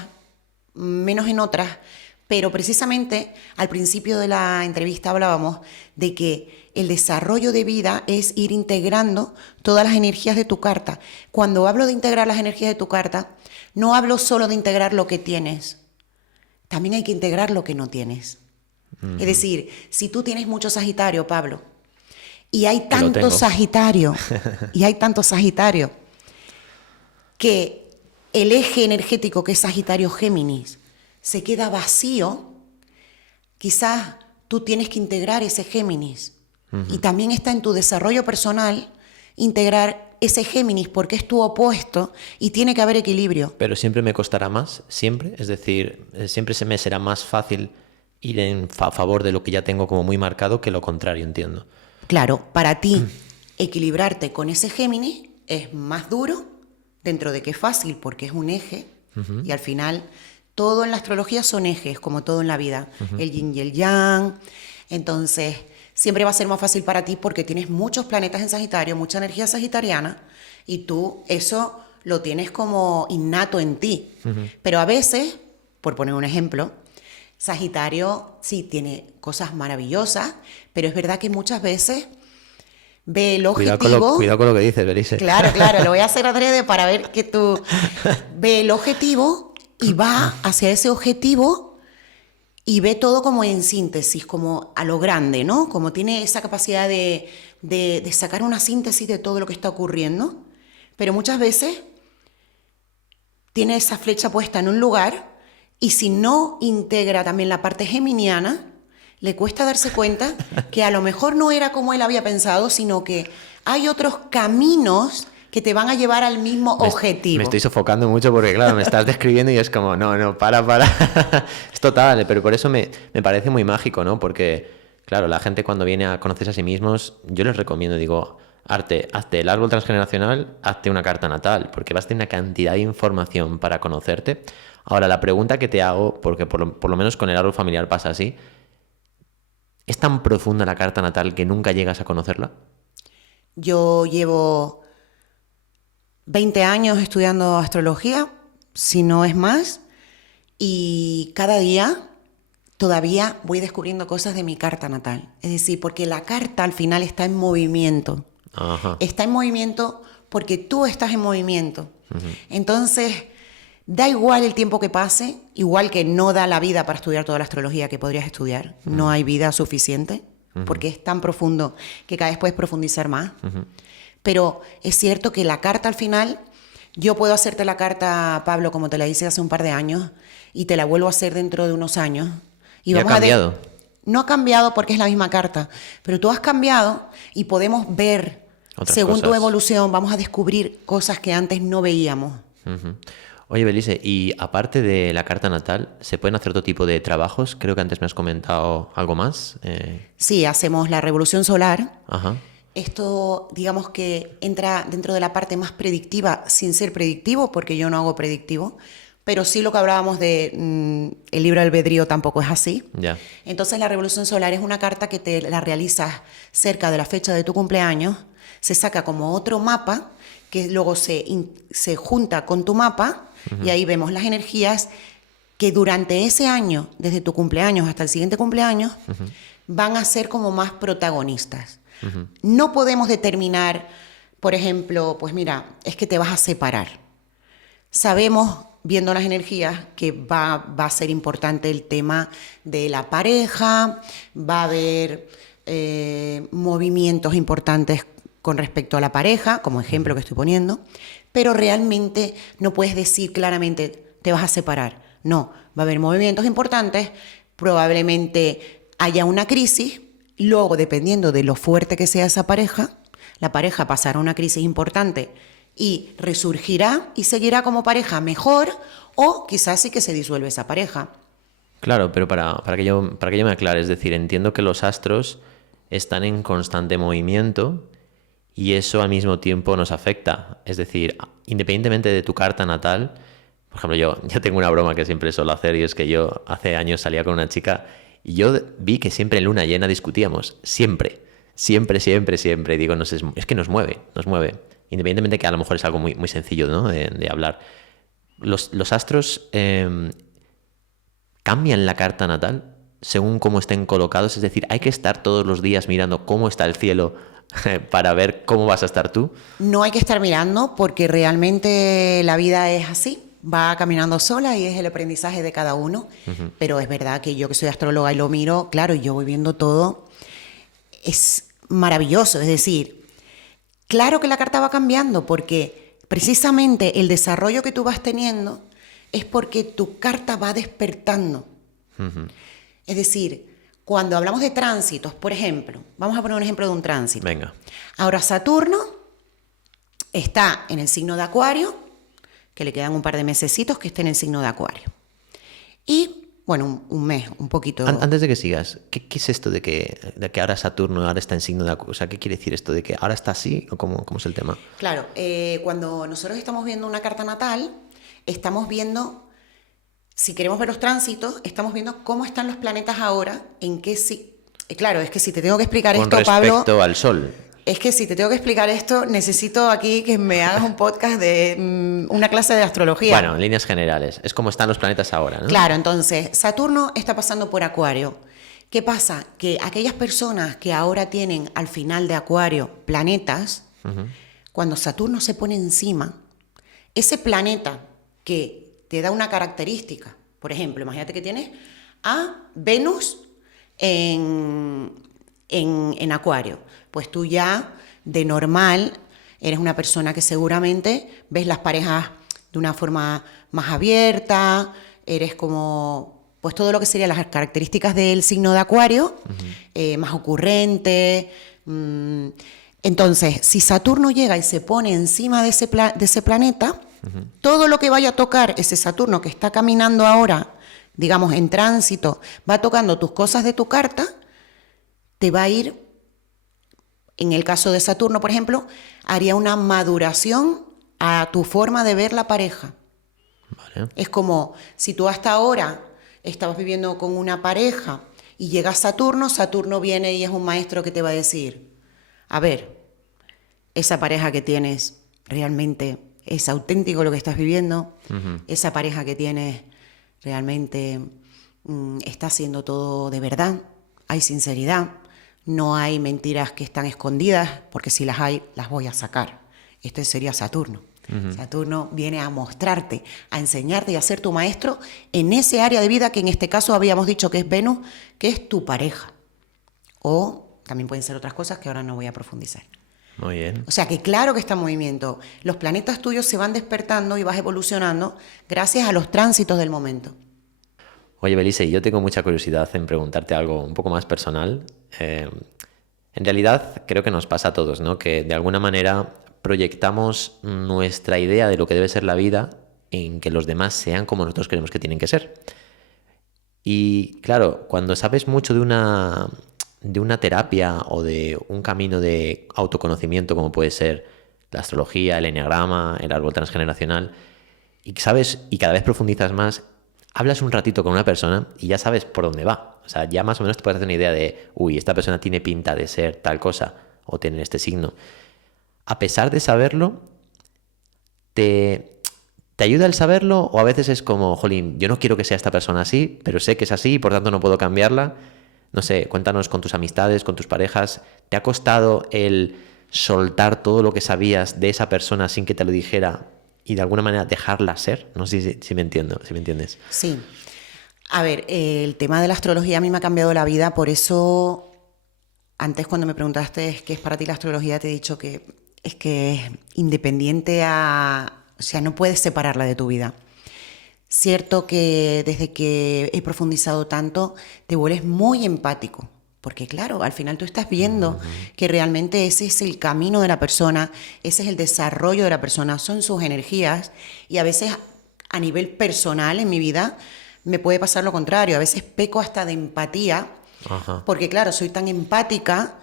menos en otras. Pero precisamente al principio de la entrevista hablábamos de que el desarrollo de vida es ir integrando todas las energías de tu carta. Cuando hablo de integrar las energías de tu carta, no hablo solo de integrar lo que tienes, también hay que integrar lo que no tienes. Es decir, si tú tienes mucho Sagitario, Pablo, y hay tanto Sagitario, que el eje energético que es Sagitario-Géminis se queda vacío, quizás tú tienes que integrar ese Géminis. Y también está en tu desarrollo personal integrar ese Géminis porque es tu opuesto y tiene que haber equilibrio. Pero siempre me costará más, siempre. Es decir, siempre se me será más fácil ir en favor de lo que ya tengo como muy marcado que lo contrario, entiendo. Claro, para ti equilibrarte con ese Géminis es más duro, dentro de que es fácil porque es un eje y al final todo en la astrología son ejes, como todo en la vida, el yin y el yang. Entonces, siempre va a ser más fácil para ti porque tienes muchos planetas en Sagitario, mucha energía sagitariana, y tú eso lo tienes como innato en ti. Pero a veces, por poner un ejemplo, Sagitario sí tiene cosas maravillosas, pero es verdad que muchas veces ve el objetivo... Cuidado con lo que dices, Belice. Claro, lo voy a hacer adrede para ver que tú ve el objetivo y va hacia ese objetivo y ve todo como en síntesis, como a lo grande, ¿no? Como tiene esa capacidad de sacar una síntesis de todo lo que está ocurriendo, pero muchas veces tiene esa flecha puesta en un lugar y si no integra también la parte geminiana, le cuesta darse cuenta que a lo mejor no era como él había pensado, sino que hay otros caminos que te van a llevar al mismo objetivo. Me estoy sofocando mucho porque, claro, me estás describiendo y es como, no, para. Es total, pero por eso me parece muy mágico, ¿no? Porque, claro, la gente cuando viene a conocerse a sí mismos, yo les recomiendo, digo, hazte el árbol transgeneracional, hazte una carta natal, porque vas a tener una cantidad de información para conocerte. Ahora, la pregunta que te hago, porque por lo menos con el árbol familiar pasa así, ¿es tan profunda la carta natal que nunca llegas a conocerla? Yo llevo 20 años estudiando astrología, si no es más, y cada día todavía voy descubriendo cosas de mi carta natal. Es decir, porque la carta al final está en movimiento. Ajá. Está en movimiento porque tú estás en movimiento. Entonces, da igual el tiempo que pase, igual que no da la vida para estudiar toda la astrología que podrías estudiar. No hay vida suficiente, porque es tan profundo que cada vez puedes profundizar más. Pero es cierto que la carta al final, yo puedo hacerte la carta, Pablo, como te la hice hace un par de años, y te la vuelvo a hacer dentro de unos años. ¿Y ha cambiado? No ha cambiado porque es la misma carta, pero tú has cambiado y podemos ver, Otras según cosas. tu evolución, vamos a descubrir cosas que antes no veíamos. Oye, Belice, y aparte de la carta natal, ¿se pueden hacer otro tipo de trabajos? Creo que antes me has comentado algo más. Sí, hacemos la revolución solar. Ajá. Esto, digamos que entra dentro de la parte más predictiva, sin ser predictivo, porque yo no hago predictivo, pero sí lo que hablábamos de el libre albedrío tampoco es así. Ya. Entonces la revolución solar es una carta que te la realizas cerca de la fecha de tu cumpleaños, se saca como otro mapa, que luego se junta con tu mapa, y ahí vemos las energías que durante ese año, desde tu cumpleaños hasta el siguiente cumpleaños, van a ser como más protagonistas. No podemos determinar, por ejemplo, pues mira, es que te vas a separar. Sabemos, viendo las energías, que va a ser importante el tema de la pareja, va a haber movimientos importantes con respecto a la pareja, como ejemplo que estoy poniendo, pero realmente no puedes decir claramente te vas a separar. No, va a haber movimientos importantes, probablemente haya una crisis. Luego, dependiendo de lo fuerte que sea esa pareja, la pareja pasará una crisis importante y resurgirá y seguirá como pareja mejor, o quizás sí que se disuelve esa pareja. Claro, pero para que yo me aclare, es decir, entiendo que los astros están en constante movimiento y eso al mismo tiempo nos afecta. Es decir, independientemente de tu carta natal, por ejemplo, yo tengo una broma que siempre suelo hacer, y es que yo hace años salía con una chica y yo vi que siempre en luna llena discutíamos, siempre. Y digo, es que nos mueve. Independientemente que a lo mejor es algo muy, muy sencillo, ¿no? de hablar. Los astros cambian la carta natal según cómo estén colocados, es decir, hay que estar todos los días mirando cómo está el cielo para ver cómo vas a estar tú. No hay que estar mirando porque realmente la vida es así. Va caminando sola y es el aprendizaje de cada uno. Pero es verdad que yo que soy astróloga y lo miro, claro, yo voy viendo todo. Es maravilloso, es decir, claro que la carta va cambiando porque precisamente el desarrollo que tú vas teniendo es porque tu carta va despertando. Es decir, cuando hablamos de tránsitos, por ejemplo, vamos a poner un ejemplo de un tránsito. Venga. Ahora Saturno está en el signo de Acuario, que le quedan un par de mesecitos que esté en el signo de Acuario. Y, bueno, un mes, un poquito. Antes de que sigas, ¿qué es esto de que ahora Saturno ahora está en signo de Acuario? O sea, ¿qué quiere decir esto de que ahora está así o cómo es el tema? Claro, cuando nosotros estamos viendo una carta natal, estamos viendo, si queremos ver los tránsitos, estamos viendo cómo están los planetas ahora, en qué claro, es que si te tengo que explicar Con esto, respecto Pablo, al Sol. es que si te tengo que explicar esto, necesito aquí que me hagas un podcast de una clase de astrología. Bueno, en líneas generales, es como están los planetas ahora, ¿no? Claro, entonces, Saturno está pasando por Acuario. ¿Qué pasa? Que aquellas personas que ahora tienen al final de Acuario planetas, cuando Saturno se pone encima, ese planeta que te da una característica, por ejemplo, imagínate que tienes a Venus en Acuario, pues tú ya de normal eres una persona que seguramente ves las parejas de una forma más abierta, eres como, pues todo lo que serían las características del signo de Acuario, más ocurrente, Entonces, si Saturno llega y se pone encima de ese planeta, todo lo que vaya a tocar ese Saturno que está caminando ahora, digamos, en tránsito, va tocando tus cosas de tu carta, te va a ir, en el caso de Saturno, por ejemplo, haría una maduración a tu forma de ver la pareja. Vale. Es como si tú hasta ahora estabas viviendo con una pareja y llega Saturno, Saturno viene y es un maestro que te va a decir, a ver, esa pareja que tienes realmente es auténtico lo que estás viviendo, esa pareja que tienes realmente está haciendo todo de verdad, hay sinceridad, no hay mentiras que están escondidas, porque si las hay, las voy a sacar. Este sería Saturno. Saturno viene a mostrarte, a enseñarte y a ser tu maestro en ese área de vida que en este caso habíamos dicho que es Venus, que es tu pareja. O también pueden ser otras cosas que ahora no voy a profundizar. Muy bien. O sea que claro que está en movimiento. Los planetas tuyos se van despertando y vas evolucionando gracias a los tránsitos del momento. Oye, Belice, yo tengo mucha curiosidad en preguntarte algo un poco más personal. En realidad, creo que nos pasa a todos, ¿no? Que de alguna manera proyectamos nuestra idea de lo que debe ser la vida en que los demás sean como nosotros creemos que tienen que ser. Y claro, cuando sabes mucho de una terapia o de un camino de autoconocimiento como puede ser la astrología, el eneagrama, el árbol transgeneracional, y sabes y cada vez profundizas más, hablas un ratito con una persona y ya sabes por dónde va. O sea, ya más o menos te puedes hacer una idea de, esta persona tiene pinta de ser tal cosa o tener este signo. A pesar de saberlo, ¿te ayuda el saberlo o a veces es como, jolín, yo no quiero que sea esta persona así, pero sé que es así y por tanto no puedo cambiarla? No sé, cuéntanos con tus amistades, con tus parejas, ¿te ha costado el soltar todo lo que sabías de esa persona sin que te lo dijera y de alguna manera dejarla ser? No sé si me entiendo, si me entiendes. Sí. A ver, el tema de la astrología a mí me ha cambiado la vida, por eso antes cuando me preguntaste qué es para ti la astrología, te he dicho que es independiente o sea, no puedes separarla de tu vida. Cierto que desde que he profundizado tanto, te vuelves muy empático, porque claro, al final tú estás viendo que realmente ese es el camino de la persona, ese es el desarrollo de la persona, son sus energías, y a veces a nivel personal en mi vida me puede pasar lo contrario, a veces peco hasta de empatía, porque claro, soy tan empática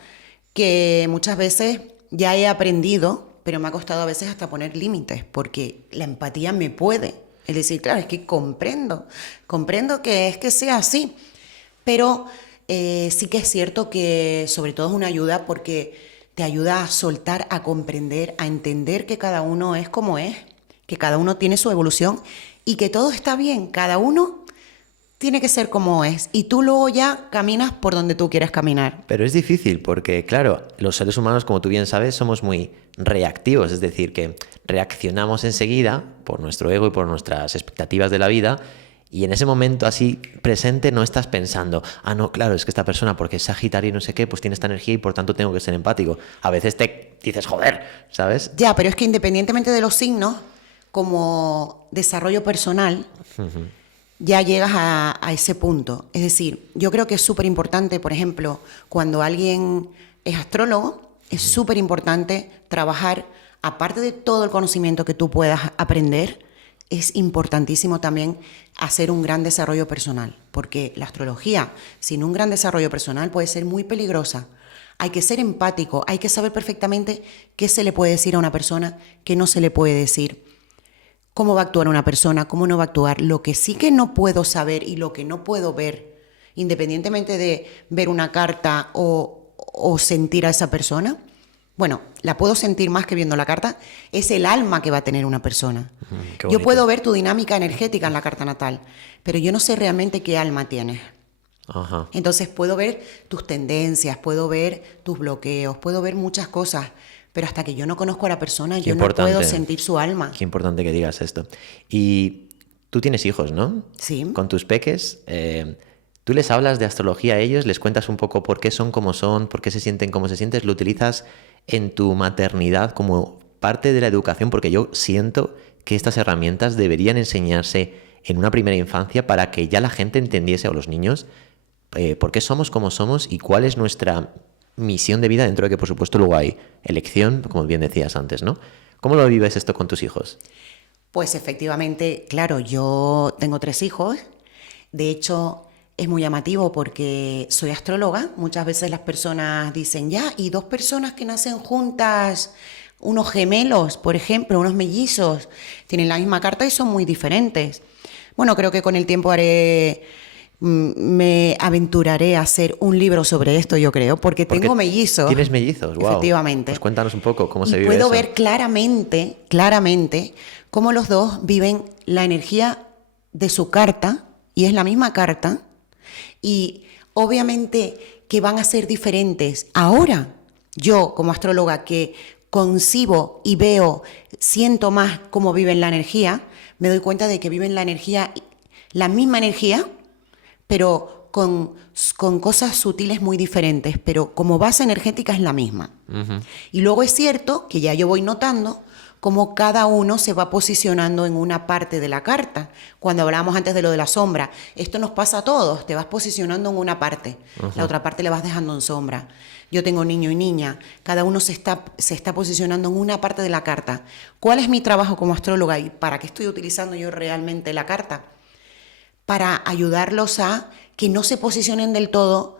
que muchas veces ya he aprendido, pero me ha costado a veces hasta poner límites, porque la empatía me puede. Es decir, claro, es que comprendo que es que sea así, pero sí que es cierto que sobre todo es una ayuda porque te ayuda a soltar, a comprender, a entender que cada uno es como es, que cada uno tiene su evolución y que todo está bien, cada uno tiene que ser como es y tú luego ya caminas por donde tú quieres caminar. Pero es difícil porque, claro, los seres humanos, como tú bien sabes, somos muy reactivos, es decir, que reaccionamos enseguida por nuestro ego y por nuestras expectativas de la vida y en ese momento así presente no estás pensando, no, claro, es que esta persona porque es Sagitario y no sé qué, pues tiene esta energía y por tanto tengo que ser empático. A veces te dices, joder, ¿sabes? Ya, pero es que independientemente de los signos, como desarrollo personal, ya llegas a ese punto. Es decir, yo creo que es súper importante, por ejemplo, cuando alguien es astrólogo, es súper importante trabajar, aparte de todo el conocimiento que tú puedas aprender, es importantísimo también hacer un gran desarrollo personal, porque la astrología sin un gran desarrollo personal puede ser muy peligrosa. Hay que ser empático, hay que saber perfectamente qué se le puede decir a una persona, qué no se le puede decir, cómo va a actuar una persona, cómo no va a actuar. Lo que sí que no puedo saber y lo que no puedo ver, independientemente de ver una carta o sentir a esa persona, bueno, la puedo sentir más que viendo la carta, es el alma que va a tener una persona. Yo puedo ver tu dinámica energética en la carta natal, pero yo no sé realmente qué alma tienes. Entonces puedo ver tus tendencias, puedo ver tus bloqueos, puedo ver muchas cosas, pero hasta que yo no conozco a la persona, yo no puedo sentir su alma. Qué importante que digas esto. Y tú tienes hijos, ¿no? Sí. Con tus peques, ¿tú les hablas de astrología a ellos? ¿Les cuentas un poco por qué son como son, por qué se sienten como se sienten? ¿Lo utilizas en tu maternidad como parte de la educación? Porque yo siento que estas herramientas deberían enseñarse en una primera infancia para que ya la gente entendiese, o los niños, por qué somos como somos y cuál es nuestra misión de vida dentro de que, por supuesto, luego hay elección, como bien decías antes, ¿no? ¿Cómo lo vives esto con tus hijos? Pues efectivamente, claro, yo tengo 3 hijos. De hecho, es muy llamativo porque soy astróloga. Muchas veces las personas dicen, ya, y 2 personas que nacen juntas, unos gemelos, por ejemplo, unos mellizos, tienen la misma carta y son muy diferentes. Bueno, creo que con el tiempo me aventuraré a hacer un libro sobre esto, yo creo, porque tengo mellizos. ¿Tienes mellizos? Wow. Efectivamente. Pues cuéntanos un poco cómo se Y vive puedo eso. ver claramente, cómo los dos viven la energía de su carta, y es la misma carta, y obviamente que van a ser diferentes. Ahora, yo como astróloga que concibo y veo, siento más cómo viven la energía, me doy cuenta de que viven la misma energía, pero con cosas sutiles muy diferentes, pero como base energética es la misma. Y luego es cierto que ya yo voy notando cómo cada uno se va posicionando en una parte de la carta. Cuando hablábamos antes de lo de la sombra, esto nos pasa a todos, te vas posicionando en una parte, la otra parte le vas dejando en sombra. Yo tengo niño y niña, cada uno se está posicionando en una parte de la carta. ¿Cuál es mi trabajo como astróloga y para qué estoy utilizando yo realmente la carta? Para ayudarlos a que no se posicionen del todo,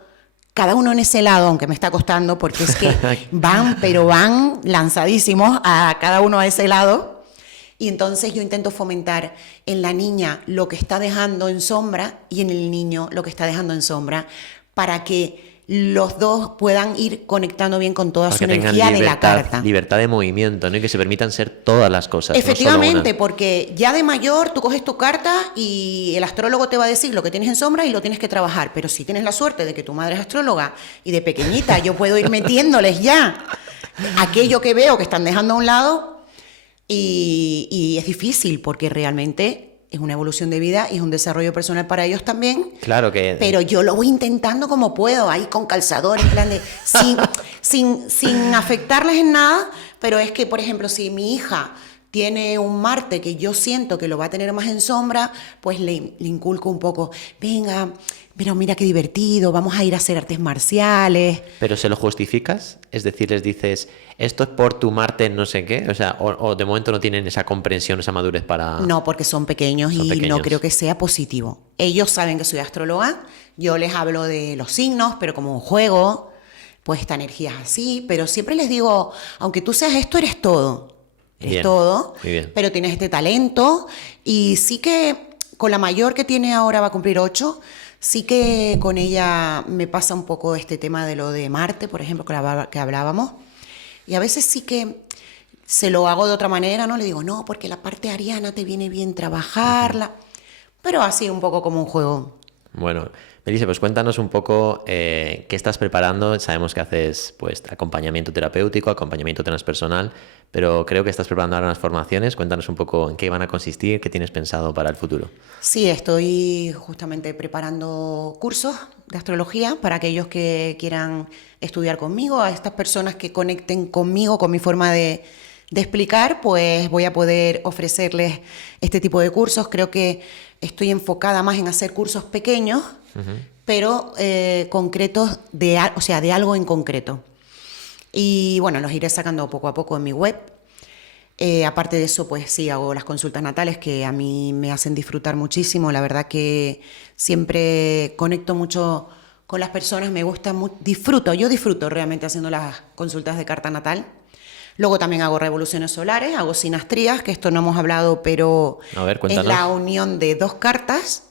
cada uno en ese lado, aunque me está costando, porque es que van lanzadísimos a cada uno a ese lado. Y entonces yo intento fomentar en la niña lo que está dejando en sombra y en el niño lo que está dejando en sombra, para que los dos puedan ir conectando bien con toda su energía de la carta. Libertad de movimiento, ¿no? Y que se permitan ser todas las cosas. Efectivamente, no solo una. porque ya de mayor tú coges tu carta y el astrólogo te va a decir lo que tienes en sombra y lo tienes que trabajar. Pero si tienes la suerte de que tu madre es astróloga y de pequeñita yo puedo ir metiéndoles ya aquello que veo que están dejando a un lado, y es difícil porque realmente es una evolución de vida y es un desarrollo personal para ellos también. Claro que... Pero yo lo voy intentando como puedo, ahí con calzador, en plan de... sin afectarles en nada, pero es que, por ejemplo, si mi hija tiene un Marte que yo siento que lo va a tener más en sombra, pues le inculco un poco, venga, pero mira qué divertido, vamos a ir a hacer artes marciales. ¿Pero se lo justificas? Es decir, les dices, esto es por tu Marte no sé qué, o sea, o de momento no tienen esa comprensión, esa madurez para... No, porque son pequeños y no creo que sea positivo. Ellos saben que soy astróloga, yo les hablo de los signos, pero como un juego, pues esta energía es así, pero siempre les digo, aunque tú seas esto, eres todo. Eres Bien, todo, muy bien. pero tienes este talento, y sí que con la mayor que tiene ahora, va a cumplir 8, sí que con ella me pasa un poco este tema de lo de Marte, por ejemplo, que hablábamos, y a veces sí que se lo hago de otra manera, ¿no? Le digo, no, porque la parte ariana te viene bien trabajarla, pero así un poco como un juego. Bueno, Melissa, pues cuéntanos un poco qué estás preparando. Sabemos que haces pues acompañamiento terapéutico, acompañamiento transpersonal, pero creo que estás preparando ahora unas formaciones. Cuéntanos un poco en qué van a consistir, qué tienes pensado para el futuro. Sí, estoy justamente preparando cursos de astrología para aquellos que quieran estudiar conmigo, a estas personas que conecten conmigo, con mi forma de explicar, pues voy a poder ofrecerles este tipo de cursos. Creo que estoy enfocada más en hacer cursos pequeños, pero concretos, de algo en concreto. Y bueno, los iré sacando poco a poco en mi web. Aparte de eso, pues sí, hago las consultas natales que a mí me hacen disfrutar muchísimo. La verdad que siempre conecto mucho con las personas, me gusta mucho, yo disfruto realmente haciendo las consultas de carta natal. Luego también hago revoluciones solares, hago sinastrías, que esto no hemos hablado, pero A ver, cuéntanos. es la unión de 2 cartas.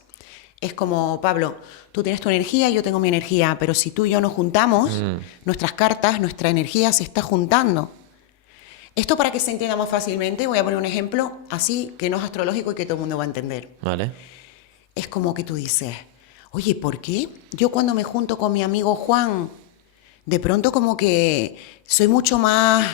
Es como, Pablo, tú tienes tu energía y yo tengo mi energía, pero si tú y yo nos juntamos, nuestras cartas, nuestra energía se está juntando. Esto, para que se entienda más fácilmente, voy a poner un ejemplo así, que no es astrológico y que todo el mundo va a entender. Vale. Es como que tú dices, oye, ¿por qué yo cuando me junto con mi amigo Juan, de pronto como que soy mucho más...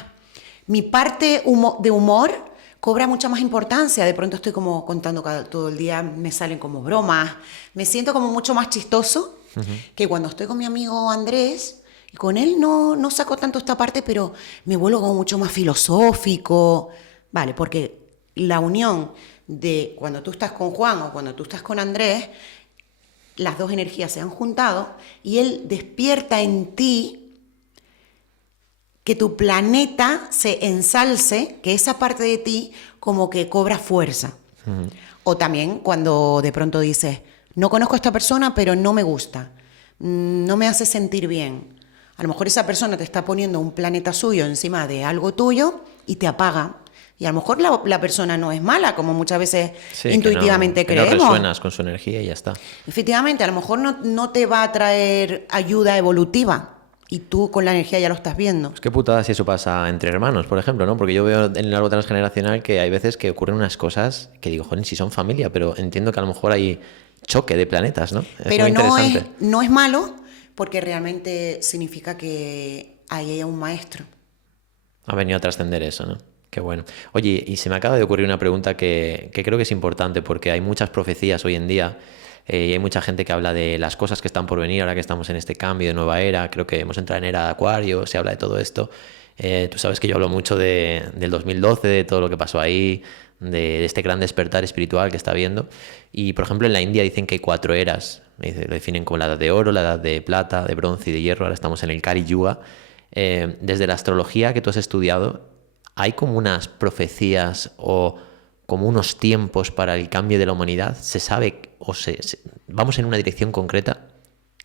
Mi parte de humor cobra mucha más importancia. De pronto estoy como contando todo el día, me salen como bromas. Me siento como mucho más chistoso que cuando estoy con mi amigo Andrés. Y con él no saco tanto esta parte, pero me vuelvo como mucho más filosófico. Vale, porque la unión de cuando tú estás con Juan o cuando tú estás con Andrés, las dos energías se han juntado y él despierta en ti que tu planeta se ensalce, que esa parte de ti como que cobra fuerza. O también cuando de pronto dices, no conozco a esta persona, pero no me gusta, no me hace sentir bien. A lo mejor esa persona te está poniendo un planeta suyo encima de algo tuyo y te apaga. Y a lo mejor la persona no es mala, como muchas veces intuitivamente que no creemos. resuenas con su energía y ya está. Efectivamente, a lo mejor no te va a traer ayuda evolutiva. Y tú con la energía ya lo estás viendo. Es que putada si eso pasa entre hermanos, por ejemplo, ¿no? Porque yo veo en el árbol transgeneracional que hay veces que ocurren unas cosas que digo, joder, si son familia, pero entiendo que a lo mejor hay choque de planetas, ¿no? Es pero muy interesante. no es malo porque realmente significa que ahí hay un maestro. Ha venido a trascender eso, ¿no? Qué bueno. Oye, y se me acaba de ocurrir una pregunta que creo que es importante porque hay muchas profecías hoy en día. Y hay mucha gente que habla de las cosas que están por venir ahora que estamos en este cambio de nueva era. Creo que hemos entrado en era de Acuario, se habla de todo esto. Tú sabes que yo hablo mucho del 2012, de todo lo que pasó ahí, de este gran despertar espiritual que está habiendo. Y, por ejemplo, en la India dicen que hay 4 eras. Lo definen como la edad de oro, la edad de plata, de bronce y de hierro. Ahora estamos en el Kali Yuga. Desde la astrología que tú has estudiado, ¿hay como unas profecías o como unos tiempos para el cambio de la humanidad? ¿Se sabe o vamos en una dirección concreta?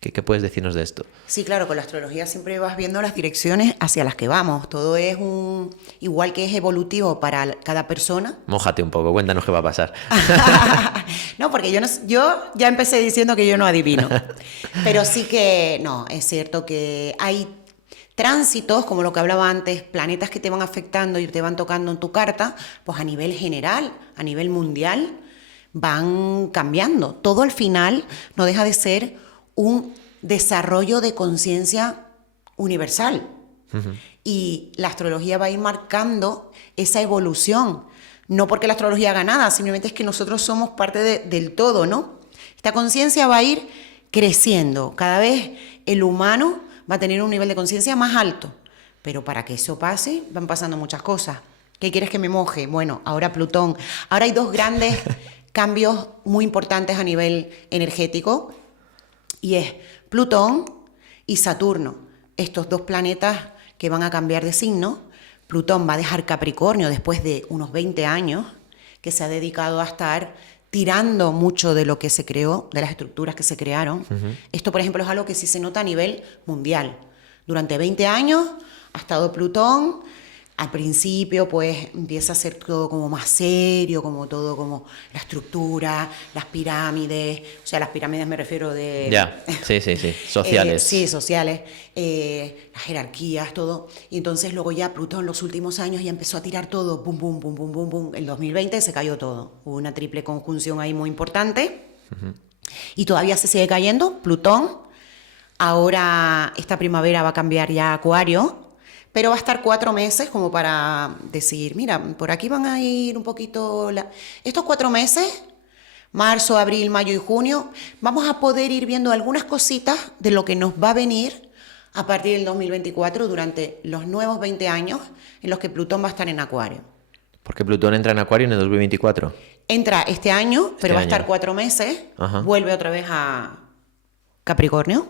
¿Qué puedes decirnos de esto? Sí, claro, con la astrología siempre vas viendo las direcciones hacia las que vamos. Todo es igual que es evolutivo para cada persona. Mójate un poco, cuéntanos qué va a pasar. No, porque yo ya empecé diciendo que yo no adivino. Pero sí que, no, es cierto que hay tránsitos, como lo que hablaba antes, planetas que te van afectando y te van tocando en tu carta, pues a nivel general, a nivel mundial, van cambiando. Todo al final no deja de ser un desarrollo de conciencia universal. Y la astrología va a ir marcando esa evolución. No porque la astrología haga nada, simplemente es que nosotros somos parte del todo, ¿no? Esta conciencia va a ir creciendo. Cada vez el humano va a tener un nivel de conciencia más alto. Pero para que eso pase, van pasando muchas cosas. ¿Qué quieres que me moje? Bueno, ahora Plutón. Ahora hay 2 grandes cambios muy importantes a nivel energético. Y es Plutón y Saturno. Estos 2 planetas que van a cambiar de signo. Plutón va a dejar Capricornio después de unos 20 años, que se ha dedicado a estar tirando mucho de lo que se creó, de las estructuras que se crearon. Esto, por ejemplo, es algo que sí se nota a nivel mundial. Durante 20 años ha estado Plutón. Al principio, pues, empieza a ser todo como más serio, como todo como la estructura, las pirámides. O sea, las pirámides me refiero de... Ya, sí, sociales. Sí, sociales. Las jerarquías, todo. Y entonces luego ya Plutón en los últimos años ya empezó a tirar todo, pum, pum, pum, pum, pum, pum. El 2020 se cayó todo. Hubo una triple conjunción ahí muy importante. Y todavía se sigue cayendo. Plutón. Ahora, esta primavera va a cambiar ya a Acuario. Pero va a estar 4 meses como para decir, mira, por aquí van a ir un poquito... Estos 4 meses, marzo, abril, mayo y junio, vamos a poder ir viendo algunas cositas de lo que nos va a venir a partir del 2024 durante los nuevos 20 años en los que Plutón va a estar en Acuario. ¿Por qué Plutón entra en Acuario en el 2024? Entra este año, pero va a estar 4 meses, vuelve otra vez a Capricornio.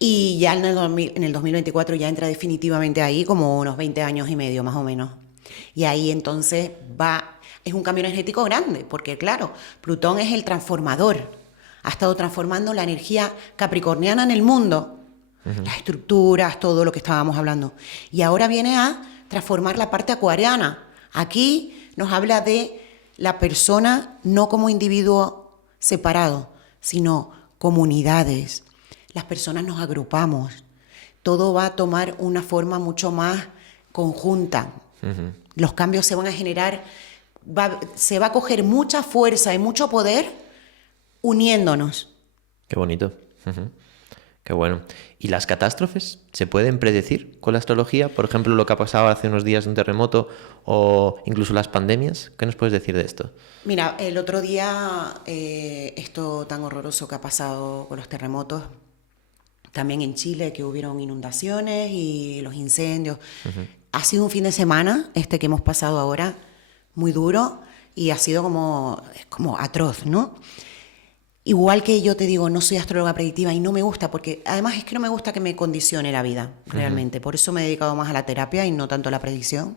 Y ya en el 2024 ya entra definitivamente ahí como unos 20 años y medio más o menos. Y ahí entonces es un cambio energético grande, porque claro, Plutón es el transformador. Ha estado transformando la energía capricorniana en el mundo, las estructuras, todo lo que estábamos hablando. Y ahora viene a transformar la parte acuariana. Aquí nos habla de la persona no como individuo separado, sino comunidades. Las personas nos agrupamos, todo va a tomar una forma mucho más conjunta. Los cambios se van a generar, se va a coger mucha fuerza y mucho poder uniéndonos. Qué bonito. Qué bueno. ¿Y las catástrofes se pueden predecir con la astrología? Por ejemplo, lo que ha pasado hace unos días de un terremoto o incluso las pandemias. ¿Qué nos puedes decir de esto? Mira, el otro día, esto tan horroroso que ha pasado con los terremotos, también en Chile, que hubieron inundaciones y los incendios. Ha sido un fin de semana, que hemos pasado ahora, muy duro, y ha sido como atroz, ¿no? Igual que yo te digo, no soy astróloga predictiva y no me gusta, porque además es que no me gusta que me condicione la vida, realmente. Por eso me he dedicado más a la terapia y no tanto a la predicción.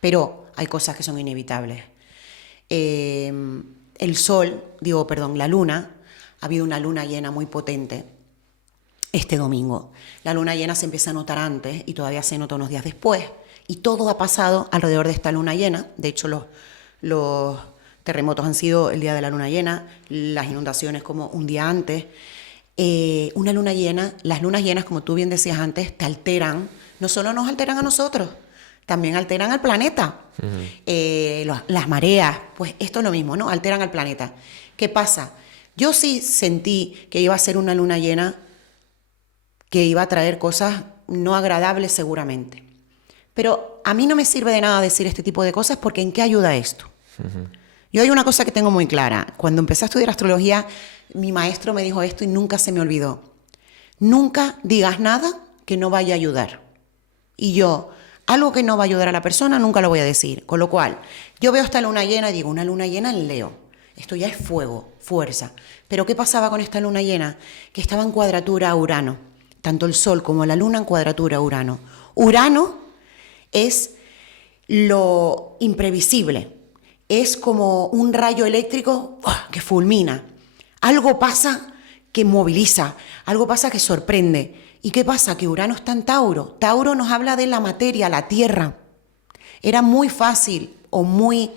Pero hay cosas que son inevitables. La luna, ha habido una luna llena muy potente este domingo. La luna llena se empieza a notar antes y todavía se nota unos días después. Y todo ha pasado alrededor de esta luna llena. De hecho, los terremotos han sido el día de la luna llena, las inundaciones como un día antes. Una luna llena, las lunas llenas, como tú bien decías antes, te alteran. No solo nos alteran a nosotros, también alteran al planeta. Las mareas, pues esto es lo mismo, ¿no? Alteran al planeta. ¿Qué pasa? Yo sí sentí que iba a ser una luna llena que iba a traer cosas no agradables seguramente. Pero a mí no me sirve de nada decir este tipo de cosas porque ¿en qué ayuda esto? Yo hay una cosa que tengo muy clara. Cuando empecé a estudiar astrología, mi maestro me dijo esto y nunca se me olvidó. Nunca digas nada que no vaya a ayudar. Y yo, algo que no va a ayudar a la persona, nunca lo voy a decir. Con lo cual, yo veo esta luna llena y digo, una luna llena en Leo. Esto ya es fuego, fuerza. Pero ¿qué pasaba con esta luna llena? Que estaba en cuadratura a Urano. Tanto el Sol como la luna en cuadratura a Urano. Urano es lo imprevisible. Es como un rayo eléctrico que fulmina. Algo pasa que moviliza, algo pasa que sorprende. ¿Y qué pasa? Que Urano está en Tauro. Tauro nos habla de la materia, la tierra. Era muy fácil o muy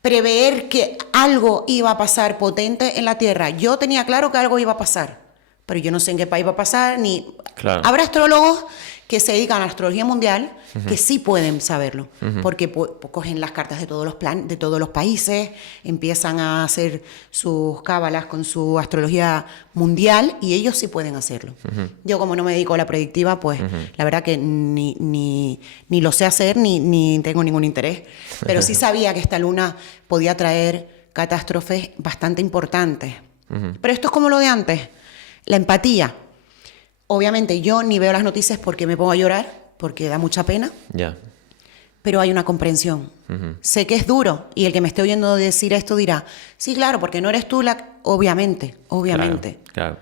prever que algo iba a pasar potente en la tierra. Yo tenía claro que algo iba a pasar, pero yo no sé en qué país va a pasar, ni... Claro. Habrá astrólogos que se dedican a la astrología mundial que sí pueden saberlo, porque cogen las cartas de todos los países, empiezan a hacer sus cábalas con su astrología mundial y ellos sí pueden hacerlo. Yo como no me dedico a la predictiva, pues la verdad que ni lo sé hacer ni tengo ningún interés, pero sí sabía que esta luna podía traer catástrofes bastante importantes. Pero esto es como lo de antes, la empatía. Obviamente yo ni veo las noticias porque me pongo a llorar, porque da mucha pena, pero hay una comprensión. Sé que es duro y el que me esté oyendo decir esto dirá, sí, claro, porque no eres tú la... Obviamente. Claro.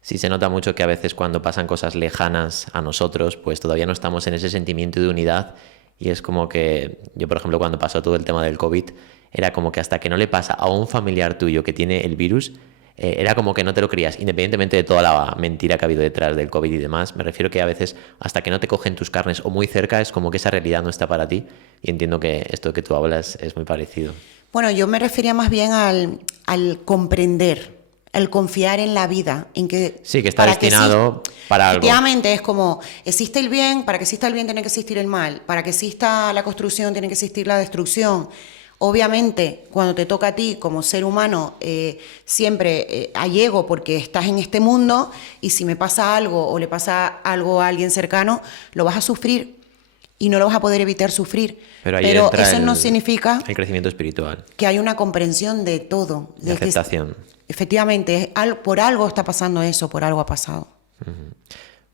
Sí, se nota mucho que a veces cuando pasan cosas lejanas a nosotros, pues todavía no estamos en ese sentimiento de unidad y es como que yo, por ejemplo, cuando pasó todo el tema del COVID, era como que hasta que no le pasa a un familiar tuyo que tiene el virus, era como que no te lo creías, independientemente de toda la mentira que ha habido detrás del COVID y demás. Me refiero que a veces hasta que no te cogen tus carnes o muy cerca es como que esa realidad no está para ti y entiendo que esto que tú hablas es muy parecido. Bueno, yo me refería más bien al comprender, al confiar en la vida, en que... Sí, que está destinado para algo. Efectivamente, es como, existe el bien, para que exista el bien tiene que existir el mal, para que exista la construcción tiene que existir la destrucción. Obviamente, cuando te toca a ti como ser humano, siempre hay ego porque estás en este mundo y si me pasa algo o le pasa algo a alguien cercano, lo vas a sufrir y no lo vas a poder evitar sufrir. Pero eso no significa el crecimiento espiritual. Que hay una comprensión de todo. De aceptación. Efectivamente, por algo está pasando eso, por algo ha pasado.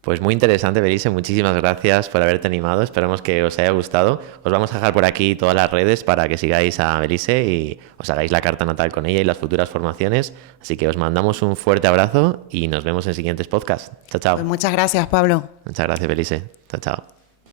Pues muy interesante, Belice, muchísimas gracias por haberte animado, esperamos que os haya gustado. Os vamos a dejar por aquí todas las redes para que sigáis a Belice y os hagáis la carta natal con ella y las futuras formaciones, así que os mandamos un fuerte abrazo y nos vemos en siguientes podcasts. Chao, chao. Pues muchas gracias, Pablo. Muchas gracias, Belice. Chao, chao.